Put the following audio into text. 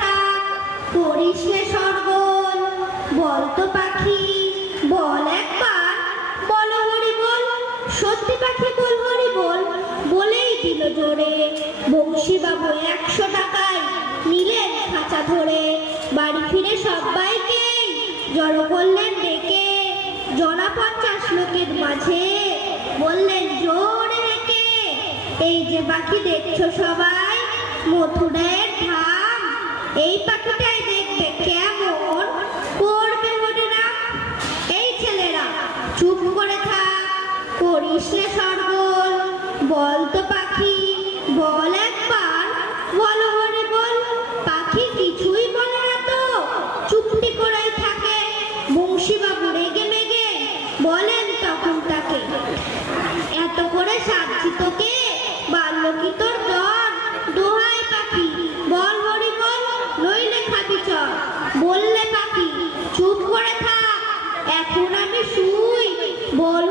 থাক, করিস নে সরগোল। বল তো পাখি বল একবার, বল হরি বল। সত্যি পাখি বল হরি বল, বলেই দিল জোরে। বংশীবাবু 100 টাকায় নিলেন খাঁচা ধরে। বাড়ি ফিরে সবাইকে জড়ো করলেন ডেকে। জনা 50 লোকের মাঝে বললেন জোরে হেঁকে, এই যে পাখি দেখছো সবাই মথুরার ধাম, এই পাখিটাই দেখবে কেমন করবে হরিনাম। এই ছেলেরা চুপ করে থাক, করিস নে সরগোল। বল তো পাখি বল একবার, বল হরি বল। পাখি কিছুই বলে না তো, চুপটি করেই থাকে। বংশীবাবু রেগে মেগে বলেন তখন তাকে, এত করে সাজছি তোকে, বাড়ল কি তোর জ্বর? দোহাই পাখি বল হরি বল, নইলে খাবি চর। বললে পাখি চুপ করে থাক, এখন আমি শুই, বল